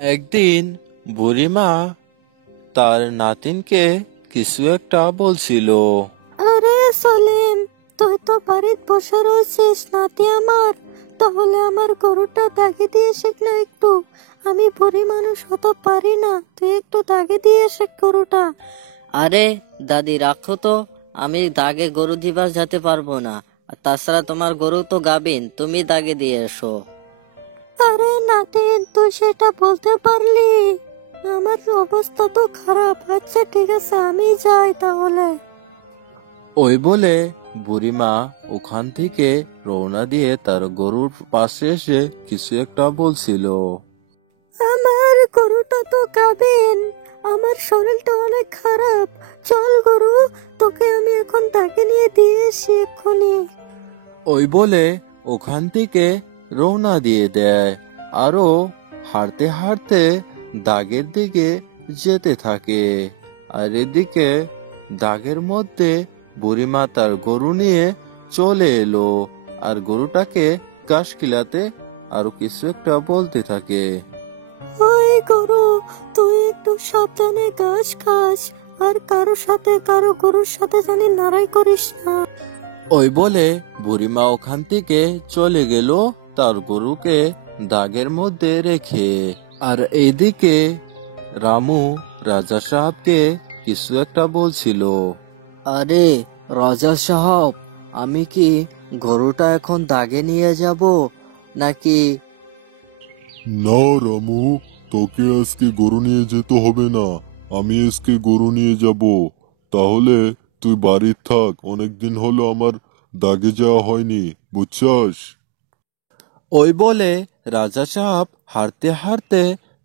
একদিন বুড়িমা তার নাতিনকে কিছু একটা বলছিল। আরে সালেম, তুই তো বাড়িতে বসে রয়েছিস নাতি আমার। তাহলে আমার গরুটা দাগে দিয়ে শেখ না একটু। আমি বুড়ি মানুষ অত পারি না, তুই একটু দাগে দিয়ে শেখ গরুটা। আরে দাদি রাখো তো, আমি দাগে গরু দিবার যেতে পারবো না। আর তাছাড়া তোমার গরু তো গাবিন, তুমি দাগে দিয়ে এসো। আরে নাতিন, তুই সেটা বলতে পারলি? আমার অবস্থা তো খারাপ। আচ্ছা ঠিক আছে, আমি যাই তাহলে। ওই বলে বুড়িমা ওখান থেকে রওনা দিয়ে তার গরুর পাশে এসে কিছু একটা বলছিল। আমার গরুটা তো গাবেন, আমার শরীরটা অনেক খারাপ। চল গরু, তোকে আমি এখন তাকে নিয়ে দিয়ে আসি এক্ষুনি। ওই বলে ওখান থেকে রওনা দিয়ে দেয়। আরো হাঁটতে হাঁটতে দাগের দিকে যেতে থাকে। আর এদিকে দাগের মধ্যে বুড়িমা তার গরু নিয়ে চলে এলো আর গরুটাকে ঘাস খিলাতে আরো কিছু একটা বলতে থাকে। ওই গরু, তুই একটু সাবধানে ঘাস খাস, আর কারো গরুর সাথে জানি লড়াই করিস না। ওই বলে বুড়িমা ওখান থেকে চলে গেল তার গরুকে দাগের মধ্যে রেখে। আর এইদিকে রামু রাজা সাহেবকে কিছু একটা বলছিল। আরে রাজা সাহেব, আমি কি গরুটা এখন দাগে নিয়ে যাব নাকি? না রামু, তোকে আজকে গরু নিয়ে যেতে হবে না। আমি আজকে গরু নিয়ে যাব। তাহলে তুই বাড়ির থাক, অনেকদিন হলো আমার দাগে যাওয়া হয়নি, বুঝছস? ওই বলে রাজা সাহেব হাঁটতে হাঁটতে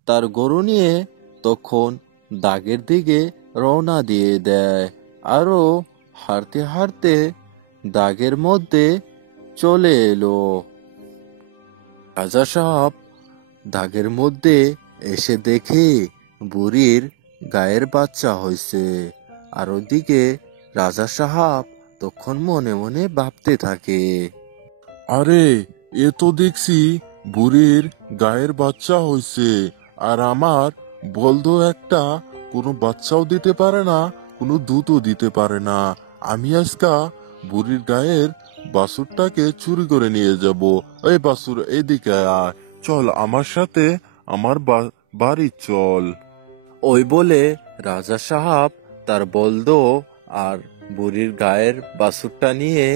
তার গরু নিয়ে তখন দাগের দিকে রওনা দিয়ে দেয়। আরো হাঁটতে হাঁটতে দাগের মধ্যে চলে এলো। রাজা সাহেব দাগের মধ্যে এসে দেখে বুড়ির গায়ের বাচ্চা হয়েছে। আর ওদিকে রাজা সাহেব তখন মনে মনে ভাবতে থাকে। আরে, এ তো দেখছি বুড়ির গায়ের বাচ্চা হইছে। আর আমার বলদো একটা কোনো বাচ্চাও দিতে পারে না, কোনো দুধও দিতে পারে না। আমি আজকা বুড়ির গায়ের বাছুরটাকে চুরি করে নিয়ে যাব। এই বাছুর, এদিকে আয়, চল আমার সাথে আমার বাড়ি চল। ওই বলে রাজা সাহেব তার বলদ আর বুড়ির গায়ের বাছুরটা নিয়ে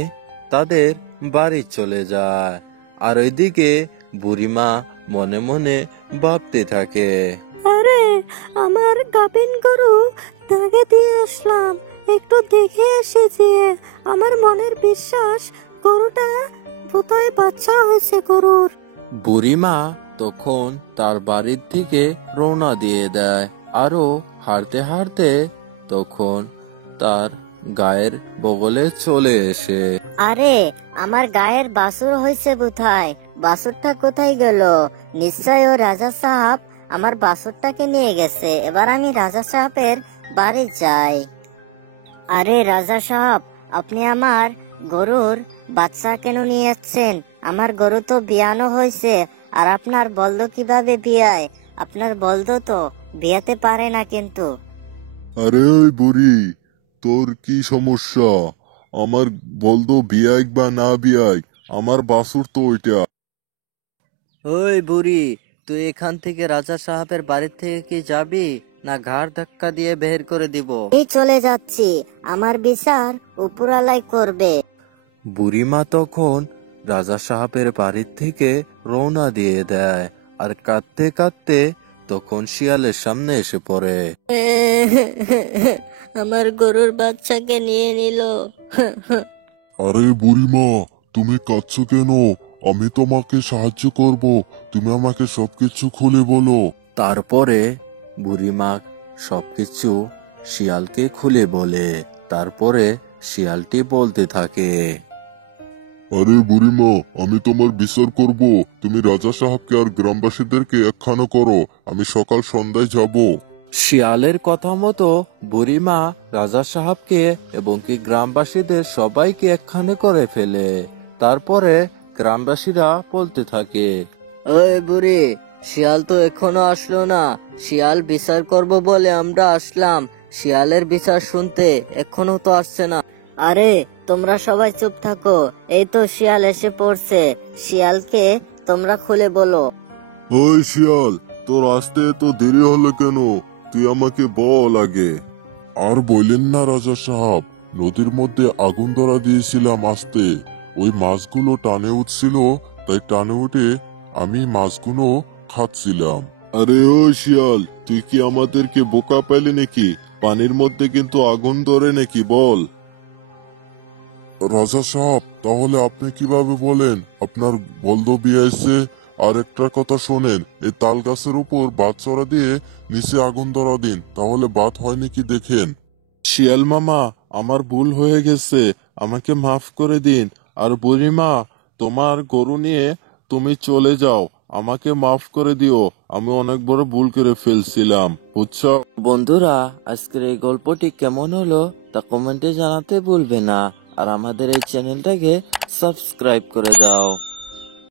তাদের বাড়ি চলে যায়। আর ওইদিকে বুড়িমা মনে মনে ভাবতে থাকে। আরে, আমার গাভিন গরু দাগে দিয়ে আসলাম, একটু দেখে আসি যে। আমার মনের বিশ্বাস, গরুটা বোধহয় বাচ্চা হয়েছে গরুর। বুড়িমা তখন তার বাড়ির থেকে রওনা দিয়ে দেয়। আরো হাঁটতে হাঁটতে তখন তার গায়ের বগলে চলে এসে। আরে, আমার গায়ের বাছুর হয়েছে বোধহয়। বাছুরটা কোথায় গেল? নিশ্চয় ও রাজা সাহেব আমার বাছুরটাকে নিয়ে গেছে। এবার আমি রাজা সাহেবের বাড়ি যাই। আরে রাজা সাহেব, আপনি আমার গরুর বাচ্চা কেন নিয়ে যাচ্ছেন? আমার গরু তো বিয়ানো হয়েছে। আর আপনার বলদ কিভাবে বিয়ায়? আপনার বলদ তো বিয়াতে পারে না কিন্তু। আরে ওই বুড়ি, তোর কি সমস্যা? আমার বলদো বিয়াইক বা না বিয়াইক, আমার বাছুর তো ওইটা। ওই বুড়ি, তুই এখান থেকে রাজা সাহেবের বাড়ি থেকে কি যাবি, না ঘাড় ধাক্কা দিয়ে বের করে দিব? এই চলে যাচ্ছি, আমার বিচার উপরালাই করবে। বুড়িমা তখন রাজা সাহেবের বাড়ির থেকে রওনা দিয়ে দেয়। আর কাঁদতে কাঁদতে তখন শিয়ালের সামনে এসে পড়ে। আমার গরুর বাচ্চাকে নিয়ে নিল। আরে বুড়িমা, তুমি কাঁদছো কেন? আমি তোমাকে সাহায্য করব, তুমি আমাকে সবকিছু খুলে বলো। তারপরে বুড়িমা সবকিছু শিয়ালকে খুলে বলে। তারপরে শিয়ালটি বলতে থাকে। আরে বুড়িমা, আমি তোমার বিচার করব। তুমি রাজা সাহেবকে আর গ্রামবাসীদেরকে একখানা করো, আমি সকাল সন্ধ্যায় যাব। শিয়ালের কথা মতো বুড়িমা রাজা সাহেবকে এবং কি গ্রামবাসীদের সবাইকে একখানে করে ফেলে। তারপরে গ্রামবাসীরা বলতে থাকে। ওই বুড়ি, শিয়াল তো এখনো আসলো না। শিয়াল বিচার করব বলে আমরা আসলাম, শিয়ালের বিচার শুনতে এখনো তো আসছে না। আরে তোমরা সবাই চুপ থাকো, এই তো শিয়াল এসে পড়ছে। শিয়ালকে তোমরা খুলে বলো। ওই শিয়াল, তোর আসতে এত দেরি হলো কেন? তুই আমাকে বল আগে। আর বললেন না রাজা সাহেব, নদীর মধ্যে আগুন ধরা দিয়েছিলাম আসতে। ওই মাছগুলো টানে উঠছিল, তাই টানে উঠে আমি মাছগুলো খাচ্ছিলাম। আরে ও শিয়াল, তুই কি আমাদেরকে বোকা পেলি নাকি? পানির মধ্যে কিন্তু আগুন ধরে নাকি, বল। রাজা সাহেব, তাহলে আপনি কিভাবে বলেন আপনার বলদ বিয়ে এসে? আর একটা কথা শোনেন, এই তাল গাছের উপর বাত চড়া দিয়ে নিচে আগুন ধরা দিন, তাহলে বাত হয় নাকি দেখেন। শিয়াল মামা, আমার ভুল হয়ে গেছে, আমাকে মাফ করে দিন। আর বুড়িমা, তোমার গরু নিয়ে তুমি চলে যাও, আমাকে মাফ করে দিও, আমি অনেক বড় ভুল করে ফেলছিলাম, বুঝছো? বন্ধুরা, আজকের এই গল্পটি কেমন হলো তা কমেন্টে জানাতে ভুলবে না। আর আমাদের এই চ্যানেলটাকে সাবস্ক্রাইব করে দাও।